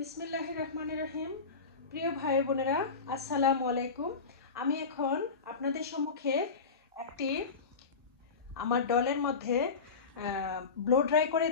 বিসমিল্লাহির রহমানির রহিম। প্রিয় ভাই বোনেরা, আসসালামু আলাইকুম। আমি এখন আপনাদের সম্মুখে একটি আমার ডলের মধ্যে ব্লো ড্রাই করে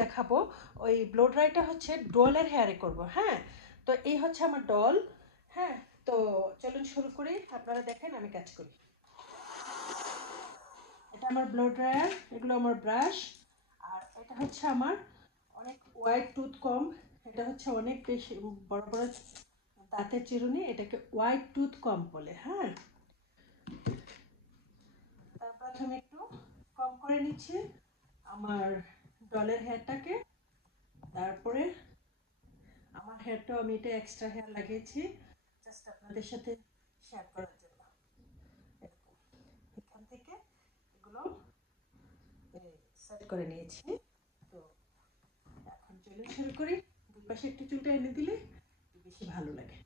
দেখাবো। ওই ব্লো ড্রাইটা হচ্ছে ডলের হেয়ারে করব। হ্যাঁ, তো এই হচ্ছে আমার ডল। হ্যাঁ, তো চলুন শুরু করি। আপনারা দেখেন আমি কাজ করি। এটা আমার ব্লো ড্রায়ার, এগুলো আমার ব্রাশ, আর এটা হচ্ছে আমার অনেক হোয়াইট টুথ কম্ব। এটা হচ্ছে অনেক বেশি বড় বড় দাঁতের চিরুনি, এটাকে হোয়াইট টুথ কম্ব বলে। হ্যাঁ, তার প্রথমে একটু কম করে নিচ্ছি আমার ডলের হেয়ারটাকে। তারপরে আমার হেয়ারটাও আমি এটা এক্সট্রা হেয়ার লাগিয়েছি জাস্ট আপনাদের সাথে শেয়ার করার জন্য। এরকম এখান থেকে এগুলো সেট করে নিয়েছি। তো এখন চলে শুরু করি। দুই পাশে একটু চুলটা এনে দিলে বেশি ভালো লাগে।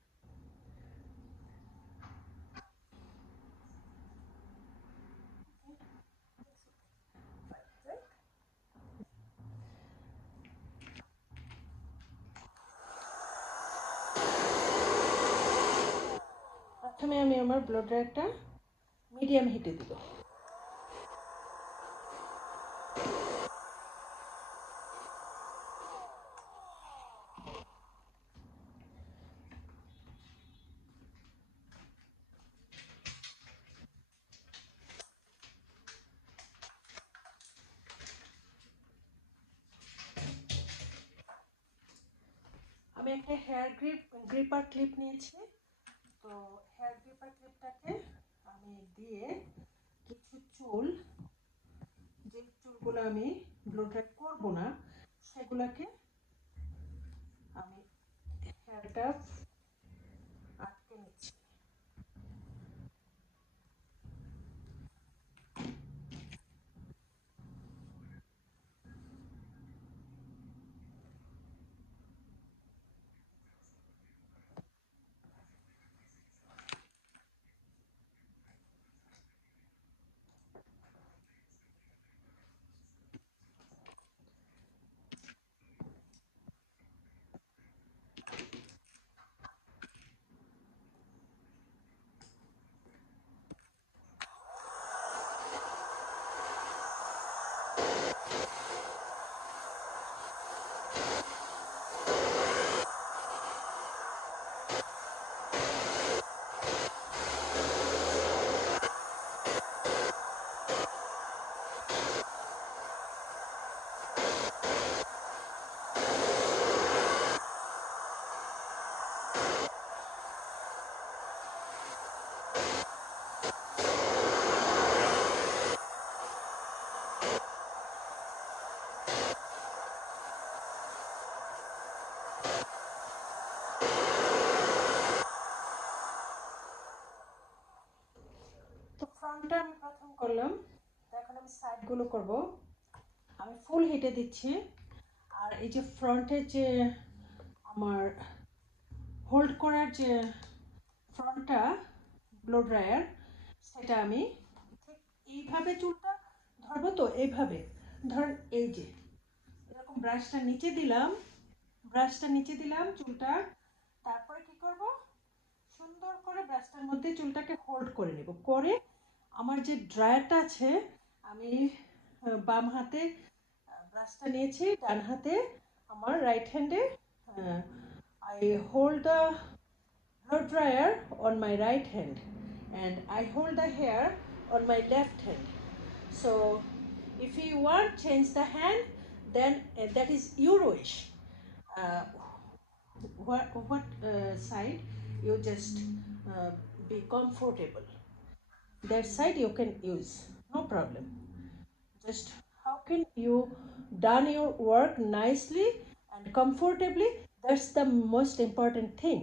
প্রথমে আমি আমার ব্লো ড্রায়ারটা মিডিয়াম হিটে দিব। আমি একটা হেয়ার গ্রিপার ক্লিপ নিয়েছি। তো হেয়ার গ্রিপার ক্লিপটাকে আমি দিয়ে কিছু চুল, যে চুলগুলো আমি ব্লো ড্রাই করবো না সেগুলোকে আমি হেয়ারটা আটকে নিচ্ছি। তো ফ্রন্টটা আমি প্রথম করলাম, তো এখন আমি সাইডগুলো করব। আমি ফুল হিটে দিচ্ছি। আর এই যে ফ্রন্টের যে আমার হোল্ড করার যে ফ্রন্টটা ব্লো ড্রায়ার, সেটা আমি ঠিক এইভাবে চুলটা ধরবো। তো এইভাবে ধরেন, এই যে এরকম ব্রাশটা নিচে দিলাম চুলটা। তারপরে কি করব, সুন্দর করে ব্রাশটার মধ্যে চুলটাকে হোল্ড করে নেব। করে আমার যে ড্রায়ারটা আছে, আমি বাম হাতে ব্রাশটা নিয়েছি, ডান হাতে আমার রাইট হ্যান্ডে I hold the blow dryer on my right hand and I hold the hair on my left hand. So if you want change the hand, then that is your wish. Uh, what side you just be comfortable. That side you can use, no problem. Just how can you done your work nicely and comfortably? That's the most important thing.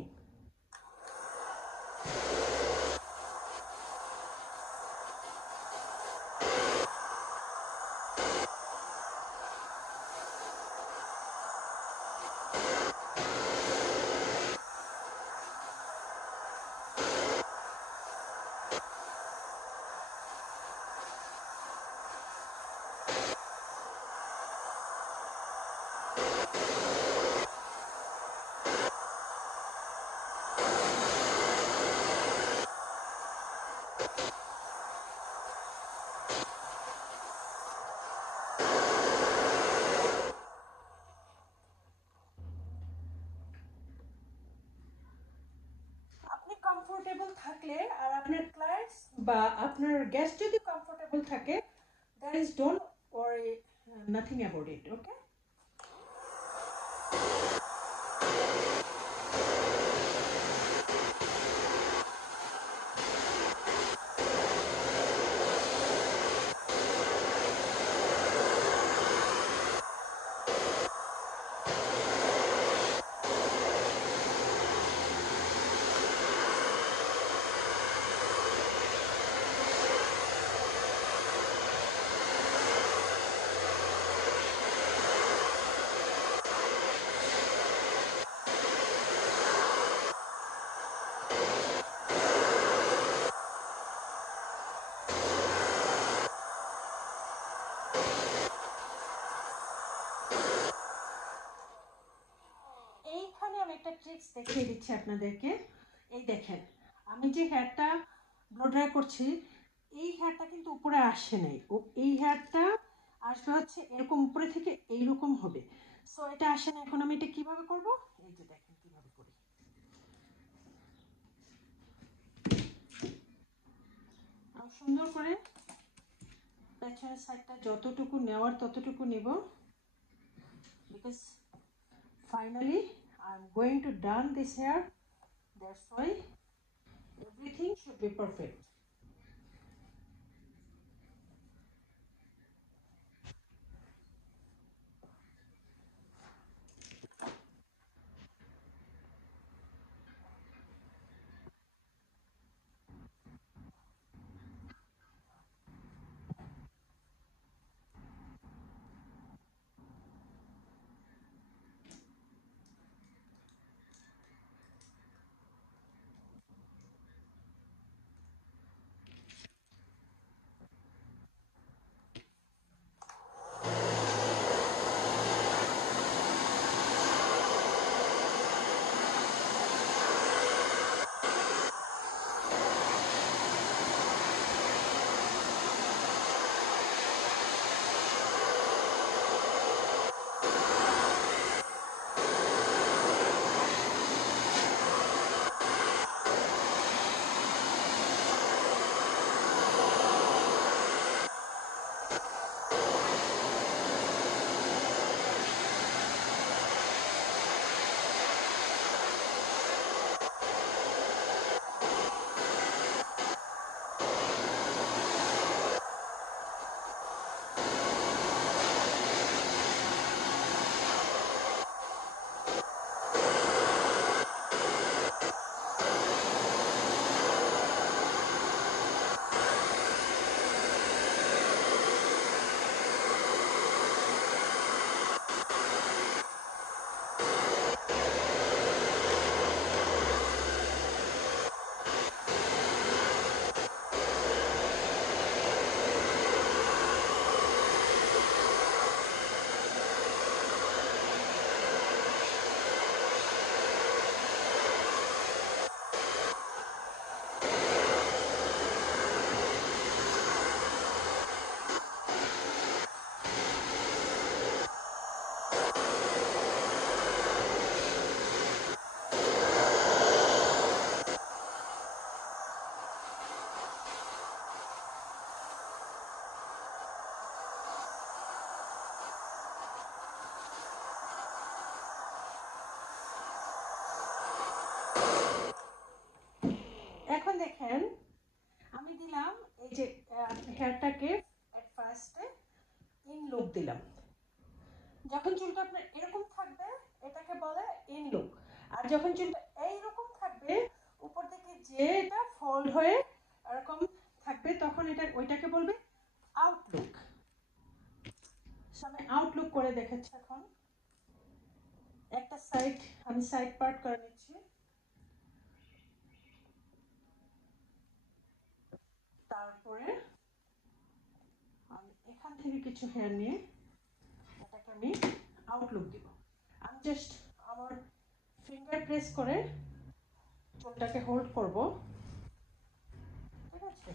Comfortable থাকলে আর আপনার ক্লায়েন্টস বা আপনার গেস্ট যদি comfortable থাকে, that is don't worry nothing about it. Okay, এইখানে আমি একটা ট্রিক্স দেখিয়ে দিচ্ছি আপনাদেরকে। এই দেখেন, আমি যে হেয়ারটা ব্লো ড্রাই করছি, এই হেয়ারটা কিন্তু উপরে আসে নাই, ও এই হেয়ারটা আসবে হচ্ছে এরকম উপরে থেকে এইরকম হবে। সো এটা আসে না। এখন আমি এটা কিভাবে করব, এই যে দেখেন কিভাবে করি। আমি সুন্দর করে পেছনের সাইডটা যতটুকু নেওয়ার ততটুকু নেব, because finally I'm going to done this hair, that's why everything should be perfect. এখন দেখেন আমি দিলাম এই যে হেয়ারটাকে এট ফার্স্টে ইন লুক দিলাম। যখন চুলটা আপনার এরকম থাকবে এটাকে বলে ইন লুক, আর যখন চুলটা এইরকম থাকবে উপর থেকে যে এটা ফোল্ড হয়ে এরকম থাকবে তখন এটা ওইটাকে বলবে আউটলুক। আমি আউটলুক করে দেখাচ্ছি। এখন একটা সাইড আমি সাইড পার্ট করে নিচ্ছি, তারপরে আমি এখান থেকে কিছু হেয়ার নিয়ে এটাকে আমি আউটলুক দিব। আমি জাস্ট আমার ফিঙ্গার প্রেস করে চুলটাকে হোল্ড করব, ঠিক আছে?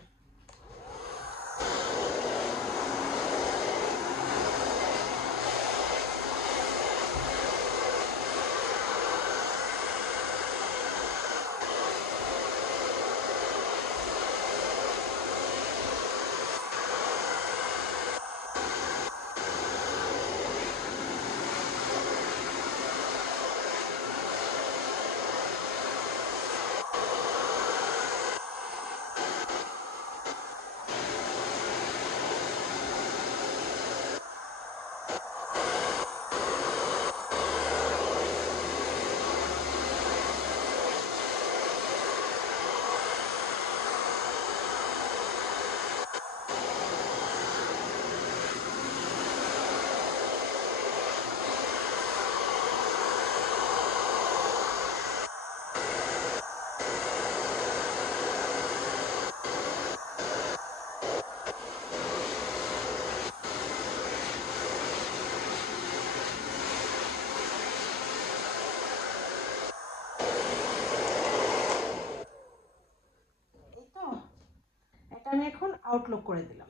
আউটলুক করে দিলাম।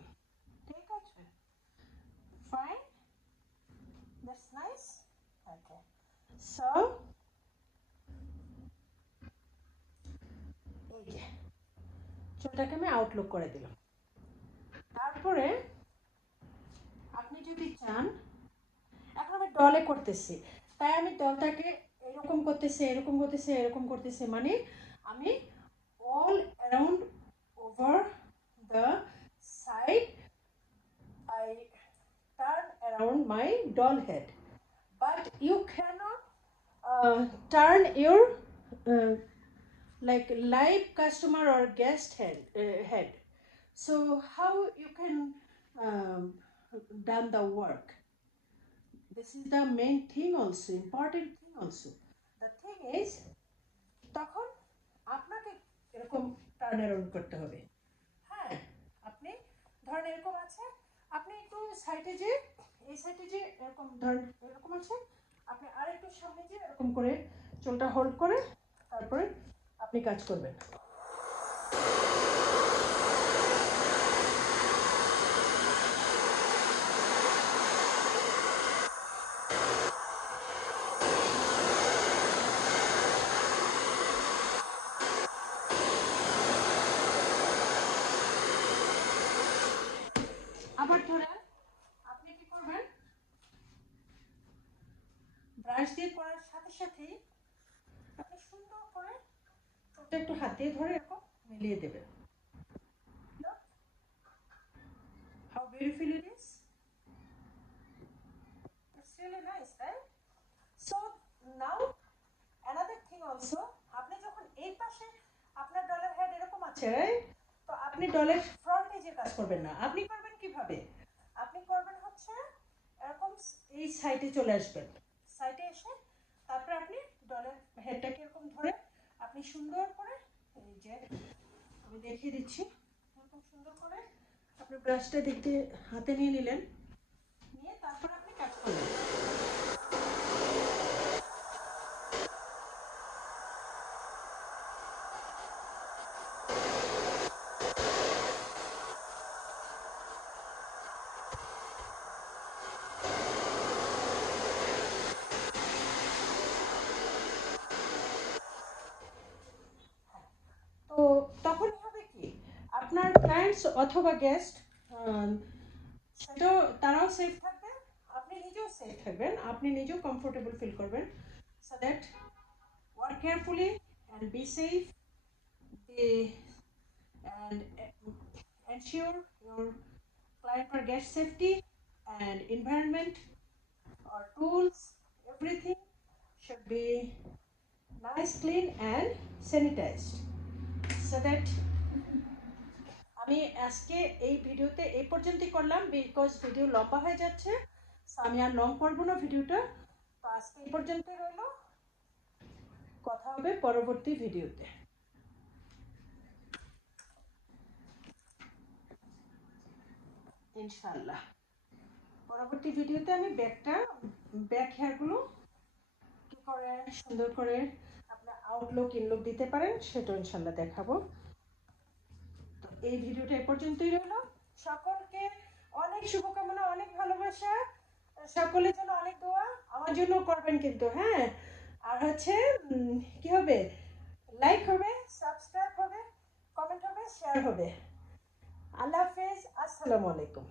ঠিক আছে, ফাইন, দ্যাটস নাইস। ওকে, সো এই যে চুলটাকে আমি আউটলুক করে দিলাম। তারপরে আপনি যদি চান, এখন আমি ডলে করতেছি, তাই আমি ডলটাকে এরকম করতেছি, এরকম করতেছি, এরকম করতেছি, মানে আমি all around over the side I turn around my doll head, but you cannot turn your uh, like live customer or guest head. So how you can um, done the work? This is the main thing also, important thing also. The thing is, তখন আপনাকে এরকম turn around করতে হবে। হ্যাঁ, আপনি ধরেন এরকম আছে, আপনি একটু সাইডে যে এই সাইডে যে এরকম ধরেন এরকম আছে, আপনি আর একটু সামনে যে এরকম করে চুলটা হোল্ড করে তারপরে আপনি কাজ করবেন। আবার ধরেন আপনি কি করবেন, ব্রাশ দিয়ে করার সাথে সাথেই আপনি সুন্দর করে চুলটা একটু হাত দিয়ে ধরে এরকম মিলিয়ে দেবেন। How beautiful it is! It's really nice, right? So now another thing also, আপনি যখন এই পাশে আপনার ডলের হেড এরকম আছে, রাইট? তো আপনি ডলের ফ্রন্টে যে কাজ করবেন না, আপনি করবেন কিভাবে? আপনি করবেন হচ্ছে এরকম এই সাইডে চলে আসবেন, সাইডে এসে তারপরে আপনি ডলের হেডটাকে এরকম ধরে আপনি সুন্দর করে এই যে আমি দেখিয়ে দিচ্ছি, এরকম সুন্দর করে আপনি ব্রাশটা দেখতে হাতে নিয়ে নিলেন, নিয়ে তারপর আপনি কাজ করবেন। তো তখন হবে কি, আপনার ক্লায়েন্টস অথবা গেস্ট সেটাও তারাও সেফ থাকবে, আপনি নিজেও সেফ থাকবেন, আপনি নিজেও কমফোর্টেবল ফিল করবেন। So that work carefully and be safe, and ensure your client or guest safety and environment or tools, everything should be nice, clean and sanitized. So that আমি আজকে এই ভিডিওতে এই পর্যন্তই করলাম, বিকজ ভিডিও লম্বা হয়ে যাচ্ছে, আমি আর লং করবো না ভিডিওটা। তো আজকে এই পর্যন্তই রইল, কথা হবে পরবর্তী ভিডিওতে ইনশাআল্লাহ। পরবর্তী ভিডিওতে আমি ব্যাক হেয়ারগুলো কি করে সুন্দর করে আপনার আউটলুক ইনলুক দিতে পারেন সেটা ইনশাআল্লাহ দেখাবো। তো এই ভিডিওটা এই পর্যন্তই রইল, সকলকে অনেক শুভকামনা, অনেক ভালোবাসা, সকলের জন্য অনেক দোয়া, আমার জন্য করবেন কিন্তু, হ্যাঁ। আর হচ্ছে কি হবে, লাইক হবে, সাবস্ক্রাইব হবে, কমেন্ট হবে, শেয়ার হবে। আল্লাহ হাফেজ, আসসালামু আলাইকুম।